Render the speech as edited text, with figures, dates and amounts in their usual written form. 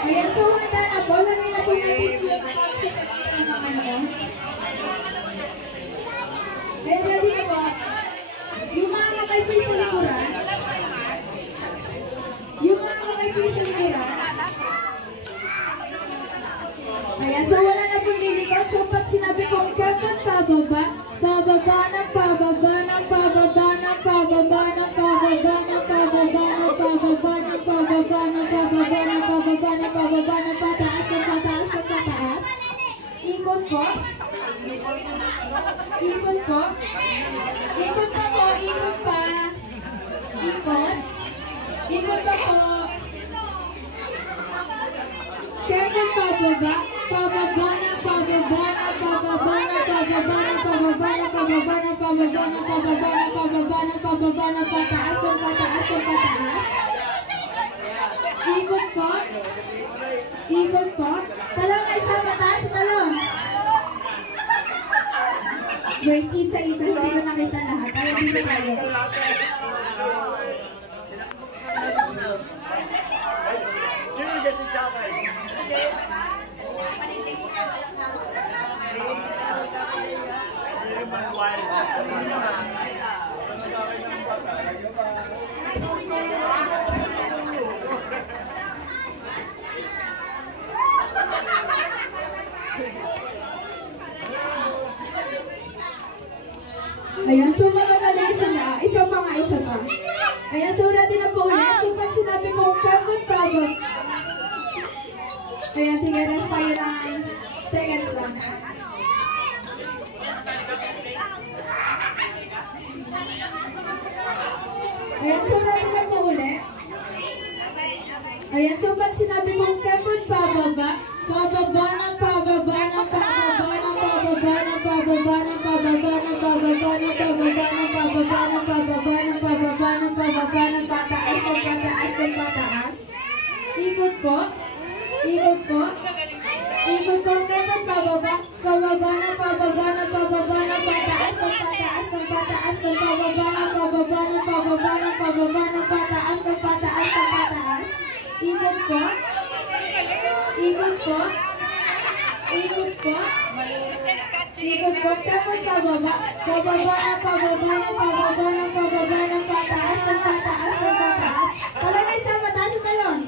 Ayan, so handa na po. Lagay na po natin yung Ayan, ready na po. Yung mga kamay po sa likuran. Yung mga kamay po sa likuran. Ayan, so wala na po nilikot. So, pag sinabi kong kapag pababa, pababa ng pababa ng pababa ng pababa ng pababa ng pababa ng pababa ng pababa ng pababa ng pababa ng pababa ng pataas ng pataas ng pataas. Ikot po. Ikot po. Ikot pa po. Ikot pa. Ikot. Ikot pa po. Kapag pababa, pababa ng pababa ng pababa ng pababa ng pababa ng pababa ng pababa ng pababa ng pababa ng pababa ng pataas ng pataas ng pataas. Ikot po. Ikot po. Talong na isa pataas, talong. Wait, isa-isa. Hindi ko nakita lahat. Kaya dito tayo. Ayan, so mga na isa na. Isa pa nga, isa pa. Ayan, so ready na po ulit. So pag sinabi ko, kapag pababa. Ayan, sige, rest tayo ng seconds lang. Ayan, so ready na po ulit. Ayan, so pag sinabi kong kapag pababa, pababa ng pababa ng pababa ng pababa ng pababa ng pababa ng pababa ng pababa ng pababa ng pababa ng pababa ng pababa ng pataas ng pataas ng pataas. Ikot po. Ikot po. Ikot po. Kapag pababa, pababa ng pababa ng pababa ng pataas ng pataas ng pataas ng pababa ng pababa ng pababa ng pababa ng pataas ng pataas ng pataas. Ikot po. Ikot po. Ikot po. Ikot po. Kapag pababa, pababa ng pababa ng pababa ng pababa ng pataas ng pataas ng pataas. Talon na isa, mataas sa talon.